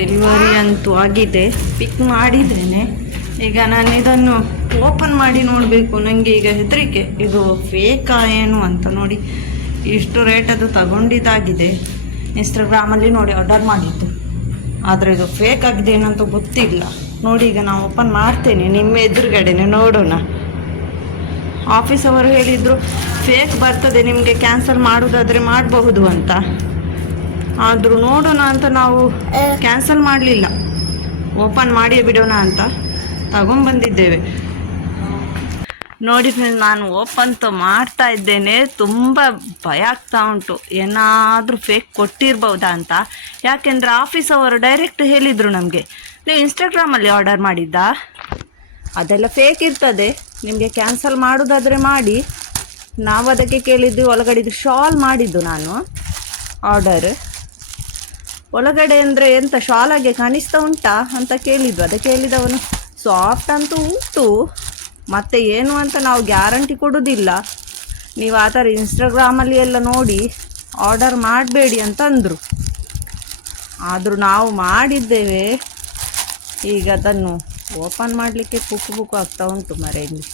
Delivery ಅಂತೂ ಆಗಿದೆ, ಪಿಕ್ ಮಾಡಿದ್ದೇನೆ. ಈಗ ನಾನು ಇದನ್ನು ಓಪನ್ ಮಾಡಿ ನೋಡಬೇಕು. ನನಗೆ ಈಗ ಹೆದರಿಕೆ, ಇದು ಫೇಕಾ ಏನು ಅಂತ. ನೋಡಿ ಇಷ್ಟು ರೇಟ್ ಅದು ತಗೊಂಡಿದ್ದಾಗಿದೆ. ಇನ್ಸ್ಟಾಗ್ರಾಮಲ್ಲಿ ನೋಡಿ ಆರ್ಡರ್ ಮಾಡಿದ್ದು, ಆದರೆ ಇದು ಫೇಕ್ ಆಗಿದೆ ಏನಂತ ಗೊತ್ತಿಲ್ಲ. ನೋಡಿ ಈಗ ನಾನು ಓಪನ್ ಮಾಡ್ತೇನೆ ನಿಮ್ಮ ಎದುರುಗಡೆನೆ, ನೋಡೋಣ. ಆಫೀಸ್ ಅವರು ಹೇಳಿದರು ಫೇಕ್ ಬರ್ತದೆ, ನಿಮಗೆ ಕ್ಯಾನ್ಸಲ್ ಮಾಡೋದಾದರೆ ಮಾಡಬಹುದು ಅಂತ. ಆದರೂ ನೋಡೋಣ ಅಂತ ನಾವು ಕ್ಯಾನ್ಸಲ್ ಮಾಡಲಿಲ್ಲ, ಓಪನ್ ಮಾಡಿಯೇ ಬಿಡೋಣ ಅಂತ ತಗೊಂಡ್ಬಂದಿದ್ದೇವೆ. ನೋಡಿ ಫ್ರೆಂಡ್ಸ್, ನಾನು ಓಪನ್ ಮಾಡ್ತಾ ಇದ್ದೇನೆ. ತುಂಬ ಭಯ ಆಗ್ತಾ ಉಂಟು, ಏನಾದರೂ ಫೇಕ್ ಕೊಟ್ಟಿರ್ಬೋದಾ ಅಂತ. ಯಾಕೆಂದರೆ ಆಫೀಸ್ ಅವರು ಡೈರೆಕ್ಟ್ ಹೇಳಿದರು ನಮಗೆ, ನೀವು ಇನ್ಸ್ಟಾಗ್ರಾಮಲ್ಲಿ ಆರ್ಡರ್ ಮಾಡಿದ್ದ, ಅದೆಲ್ಲ ಫೇಕ್ ಇರ್ತದೆ, ನಿಮಗೆ ಕ್ಯಾನ್ಸಲ್ ಮಾಡೋದಾದರೆ ಮಾಡಿ. ನಾವು ಅದಕ್ಕೆ ಕೇಳಿದ್ದು, ಒಳಗಡೆ ಶಾಲ್ ಮಾಡಿದ್ದು ನಾನು ಆರ್ಡರ್. ಒಳಗಡೆ ಅಂದರೆ ಎಂತ ಶಾಲಾಗೆ ಕಾಣಿಸ್ತಾ ಉಂಟಾ ಅಂತ ಕೇಳಿದ್ದು. ಅದಕ್ಕೆ ಹೇಳಿದವನು ಸಾಫ್ಟ್ ಅಂತೂ ಉಂಟು, ಮತ್ತು ಏನು ಅಂತ ನಾವು ಗ್ಯಾರಂಟಿ ಕೊಡೋದಿಲ್ಲ, ನೀವು ಆ ಥರ ಇನ್ಸ್ಟಾಗ್ರಾಮಲ್ಲಿ ಎಲ್ಲ ನೋಡಿ ಆರ್ಡರ್ ಮಾಡಬೇಡಿ ಅಂತ ಅಂದರು. ಆದರೂ ನಾವು ಮಾಡಿದ್ದೇವೆ. ಈಗ ಅದನ್ನು ಓಪನ್ ಮಾಡಲಿಕ್ಕೆ ಪುಕ್ಕು ಆಗ್ತಾ ಉಂಟು ಮರೆಯಲ್ಲಿ,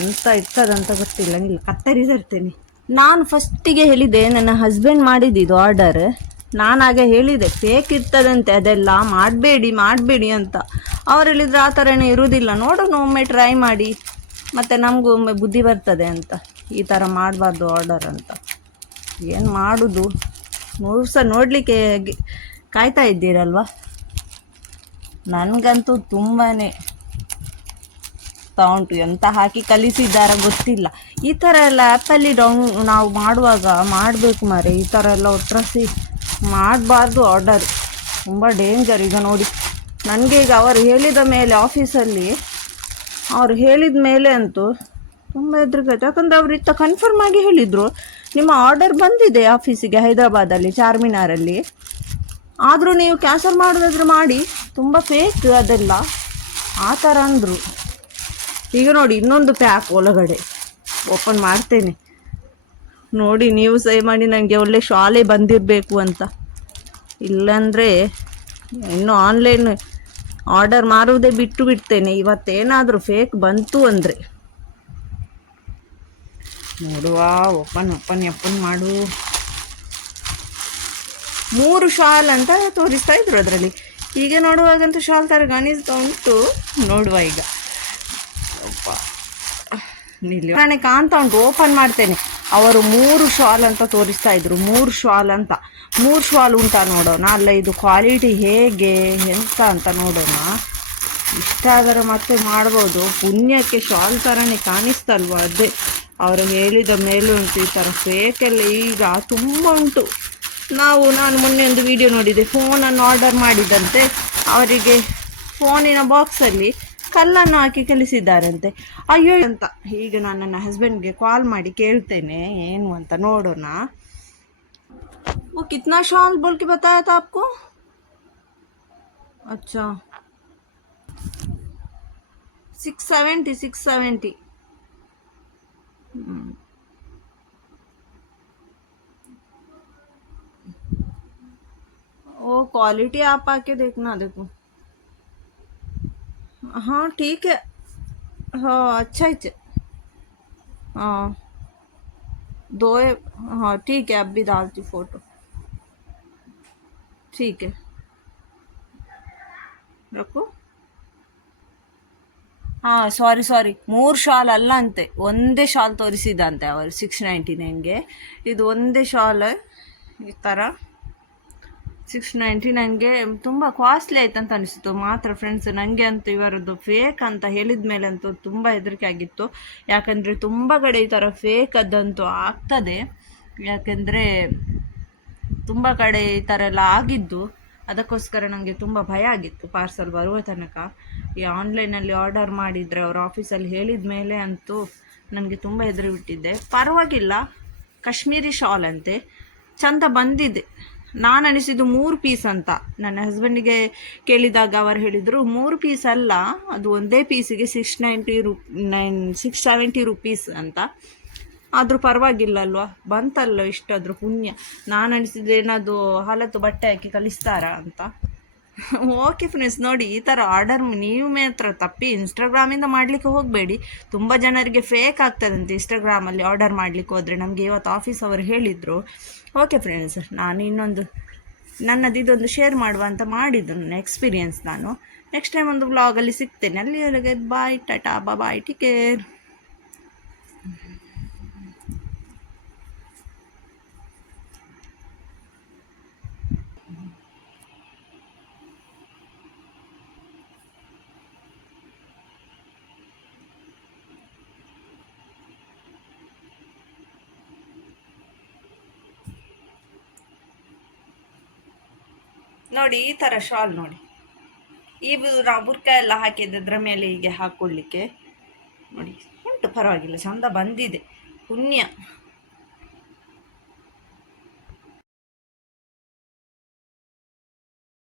ಎಂತ ಇರ್ತದಂತ ಗೊತ್ತಿಲ್ಲ. ಇಲ್ಲ ಕತ್ತರಿ ತರ್ತೇನೆ. ನಾನು ಫಸ್ಟಿಗೆ ಹೇಳಿದೆ, ನನ್ನ ಹಸ್ಬೆಂಡ್ ಮಾಡಿದ್ದು ಆರ್ಡರ್. ನಾನಾಗ ಹೇಳಿದೆ ಫೇಕ್ ಇರ್ತದಂತೆ, ಅದೆಲ್ಲ ಮಾಡಬೇಡಿ ಅಂತ. ಅವ್ರು ಹೇಳಿದ್ರು ಆ ಥರನೇ ಇರುವುದಿಲ್ಲ, ನೋಡೋಣ ಒಮ್ಮೆ ಟ್ರೈ ಮಾಡಿ, ಮತ್ತು ನಮಗೂ ಒಮ್ಮೆ ಬುದ್ಧಿ ಬರ್ತದೆ ಅಂತ, ಈ ಥರ ಮಾಡಬಾರ್ದು ಆರ್ಡರ್ ಅಂತ. ಏನು ಮಾಡೋದು, ನೋಡಲಿಕ್ಕೆ ಕಾಯ್ತಾ ಇದ್ದೀರಲ್ವ. ನನಗಂತೂ ತುಂಬಾ ಉಂಟು, ಎಂತ ಹಾಕಿ ಕಲಿಸಿದ್ದಾರ ಗೊತ್ತಿಲ್ಲ. ಈ ಥರ ಎಲ್ಲ ಆ್ಯಪಲ್ಲಿ ನಾವು ಮಾಡುವಾಗ ಮಾಡಬೇಕು ಮಾರೆ, ಈ ಥರ ಎಲ್ಲ ಒಟ್ರಾಸಿ ಮಾಡಬಾರ್ದು ಆರ್ಡರ್, ತುಂಬ ಡೇಂಜರ್. ಈಗ ನೋಡಿ ನನಗೆ ಈಗ ಅವರು ಹೇಳಿದ ಮೇಲೆ, ಆಫೀಸಲ್ಲಿ ಅವರು ಹೇಳಿದ ಮೇಲೆ ಅಂತೂ ತುಂಬ ಹೆದರಿಕೆ. ಯಾಕಂದರೆ ಅವರು ಇತ್ತ ಕನ್ಫರ್ಮ್ ಆಗಿ ಹೇಳಿದರು, ನಿಮ್ಮ ಆರ್ಡರ್ ಬಂದಿದೆ ಆಫೀಸಿಗೆ ಹೈದರಾಬಾದಲ್ಲಿ ಚಾರ್ಮಿನಾರಲ್ಲಿ, ಆದರೂ ನೀವು ಕ್ಯಾನ್ಸಲ್ ಮಾಡೋದಾದ್ರೆ ಮಾಡಿ, ತುಂಬ ಫೇಕ್ ಅದೆಲ್ಲ ಆ ಥರ ಅಂದರು. ಈಗ ನೋಡಿ ಇನ್ನೊಂದು ಪ್ಯಾಕ್ ಒಳಗಡೆ ಓಪನ್ ಮಾಡ್ತೇನೆ. ನೋಡಿ ನೀವು ಸೇ ಮಾಡಿ, ನನಗೆ ಒಳ್ಳೆ ಶಾಲೆ ಬಂದಿರಬೇಕು ಅಂತ, ಇಲ್ಲಾಂದರೆ ಇನ್ನು ಆನ್ಲೈನ್ ಆರ್ಡರ್ ಮಾಡುವುದೇ ಬಿಡ್ತೇನೆ. ಇವತ್ತೇನಾದರೂ ಫೇಕ್ ಬಂತು ಅಂದರೆ ನೋಡುವ. ಓಪನ್ ಮಾಡು. 3 ಶಾಲ್ ಅಂತ ತೋರಿಸ್ತಾ ಇದ್ರು ಅದರಲ್ಲಿ. ಈಗ ನೋಡುವಾಗಂತೂ ಶಾಲ್ ಥರ ಕಾಣಿಸ್ತಾ ಉಂಟು. ನೋಡುವ ಈಗ ನಿಲ್ಲಿ ಕಾಣ್ತಾ ಉಂಟು. ಓಪನ್ ಮಾಡ್ತೇನೆ. ಅವರು 3 ಶಾಲ್ ಅಂತ ತೋರಿಸ್ತಾ ಇದ್ರು, 3 ಶಾಲ್ ಅಂತ. 3 ಶಾಲ್ ಉಂಟಾ ನೋಡೋಣ. ಅಲ್ಲ ಇದು ಕ್ವಾಲಿಟಿ ಹೇಗೆ ಎಂತ ಅಂತ ನೋಡೋಣ. ಇಷ್ಟ ಆದರೆ ಮತ್ತೆ ಮಾಡ್ಬೋದು. ಪುಣ್ಯಕ್ಕೆ ಶಾಲ್ ಥರನೇ ಕಾಣಿಸ್ತಲ್ವ, ಅದೇ ಅವರು ಹೇಳಿದ ಮೇಲೆ ಉಂಟು. ಈ ಥರ ಫೇಕೆಲ್ಲ ಈಗ ತುಂಬ ಉಂಟು. ನಾನು ಮೊನ್ನೆ ಒಂದು ವಿಡಿಯೋ ನೋಡಿದೆ, ಫೋನನ್ನು ಆರ್ಡರ್ ಮಾಡಿದಂತೆ, ಅವರಿಗೆ ಫೋನಿನ ಬಾಕ್ಸಲ್ಲಿ ಕಲ್ಲನ್ನು ಹಾಕಿ ಕಲಿಸಿದ್ದಾರಂತೆ. ಅಯ್ಯೋ ಅಂತ. ಈಗ ನಾನು ನನ್ನ ಹಸ್ಬೆಂಡ್ಗೆ ಕಾಲ್ ಮಾಡಿ ಕೇಳ್ತೇನೆ ಏನು ಅಂತ, ನೋಡೋಣ. वो कितना शॉल बोल के बताया था आपको? अच्छा 670. वो क्वालिटी आप आके देखना, देखो. हाँ ठीक है, हाँ अच्छा ही हाँ 2. हाँ ठीक है, अब भी डालती फोटो. ठीक है ರೊಕ್ಕು. ಹಾಂ ಸಾರಿ 3 ಶಾಲ್ ಅಲ್ಲ ಅಂತೆ, ಒಂದೇ ಶಾಲ್ ತೋರಿಸಿದಂತೆ ಅವರು 699ಗೆ. ಇದು ಒಂದೇ ಶಾಲ್ ಈ ಥರ 699ಗೆ ತುಂಬ ಕಾಸ್ಟ್ಲಿ ಆಯ್ತಂತ ಅನಿಸ್ತು ಮಾತ್ರ ಫ್ರೆಂಡ್ಸ್. ನನಗೆ ಅಂತೂ ಇವರದ್ದು ಫೇಕ್ ಅಂತ ಹೇಳಿದ ಮೇಲೆ ಅಂತೂ ತುಂಬ ಹೆದರಿಕೆ ಆಗಿತ್ತು. ಯಾಕಂದರೆ ತುಂಬ ಕಡೆ ಈ ಥರ ಫೇಕ್ ಅದಂತೂ ಆಗ್ತದೆ. ಯಾಕೆಂದರೆ ತುಂಬ ಕಡೆ ಈ ಥರ ಎಲ್ಲ ಆಗಿದ್ದು, ಅದಕ್ಕೋಸ್ಕರ ನನಗೆ ತುಂಬ ಭಯ ಆಗಿತ್ತು ಪಾರ್ಸಲ್ ಬರುವ ತನಕ. ಈ ಆನ್ಲೈನಲ್ಲಿ ಆರ್ಡರ್ ಮಾಡಿದರೆ ಅವರು ಆಫೀಸಲ್ಲಿ ಹೇಳಿದ ಮೇಲೆ ಅಂತೂ ನನಗೆ ತುಂಬ ಹೆದರಿ ಬಿಟ್ಟಿದ್ದೆ. ಪರವಾಗಿಲ್ಲ, ಕಾಶ್ಮೀರಿ ಶಾಲ್ ಅಂತೆ, ಚಂದ ಬಂದಿದೆ. ನಾನು ಅನಿಸಿದ್ದು 3 ಪೀಸ್ ಅಂತ. ನನ್ನ ಹಸ್ಬೆಂಡಿಗೆ ಕೇಳಿದಾಗ ಅವರು ಹೇಳಿದರು 3 ಪೀಸ್ ಅಲ್ಲ, ಅದು ಒಂದೇ ಪೀಸಿಗೆ 670 ರುಪೀಸ್ ಅಂತ. ಆದರೂ ಪರವಾಗಿಲ್ಲ ಅಲ್ವಾ, ಬಂತಲ್ಲ ಇಷ್ಟಾದರೂ ಪುಣ್ಯ. ನಾನು ಅನಿಸಿದ್ದು ಏನಾದರೂ ಹಾಲತ್ತು ಬಟ್ಟೆ ಹಾಕಿ ಕಲಿಸ್ತಾರಾ ಅಂತ. ಓಕೆ ಫ್ರೆಂಡ್ಸ್, ನೋಡಿ ಈ ಥರ ಆರ್ಡರ್ ನೀವು ಮಾತ್ರ ತಪ್ಪಿ ಇನ್ಸ್ಟಾಗ್ರಾಮಿಂದ ಮಾಡಲಿಕ್ಕೆ ಹೋಗಬೇಡಿ. ತುಂಬ ಜನರಿಗೆ ಫೇಕ್ ಆಗ್ತದಂತೆ ಇನ್ಸ್ಟಾಗ್ರಾಮಲ್ಲಿ ಆರ್ಡರ್ ಮಾಡಲಿಕ್ಕೆ ಹೋದರೆ, ನಮಗೆ ಇವತ್ತು ಆಫೀಸ್ ಅವರು ಹೇಳಿದರು. ಓಕೆ ಫ್ರೆಂಡ್ಸ್, ನಾನು ಇನ್ನೊಂದು ನನ್ನದು ಇದೊಂದು ಶೇರ್ ಮಾಡುವ ಅಂತ ಮಾಡಿದ್ದು ನನ್ನ ಎಕ್ಸ್ಪೀರಿಯನ್ಸ್. ನಾನು ನೆಕ್ಸ್ಟ್ ಟೈಮ್ ಒಂದು ವ್ಲಾಗಲ್ಲಿ ಸಿಗ್ತೇನೆ. ಅಲ್ಲಿವರೆಗೆ ಬಾಯ್, ಟಾಟಾ, ಬಾಯ್, ಟೇಕ್ ಕೇರ್. ನೋಡಿ ಈ ಥರ ಶಾಲ್ ನೋಡಿ, ಇದು ನಾವು ಬುರ್ಕ ಎಲ್ಲ ಹಾಕಿದ್ದದ್ರ ಮೇಲೆ ಹೀಗೆ ಹಾಕ್ಕೊಳ್ಳಿಕ್ಕೆ ನೋಡಿ ಉಂಟು, ಪರವಾಗಿಲ್ಲ, ಚಂದ ಬಂದಿದೆ, ಪುಣ್ಯ.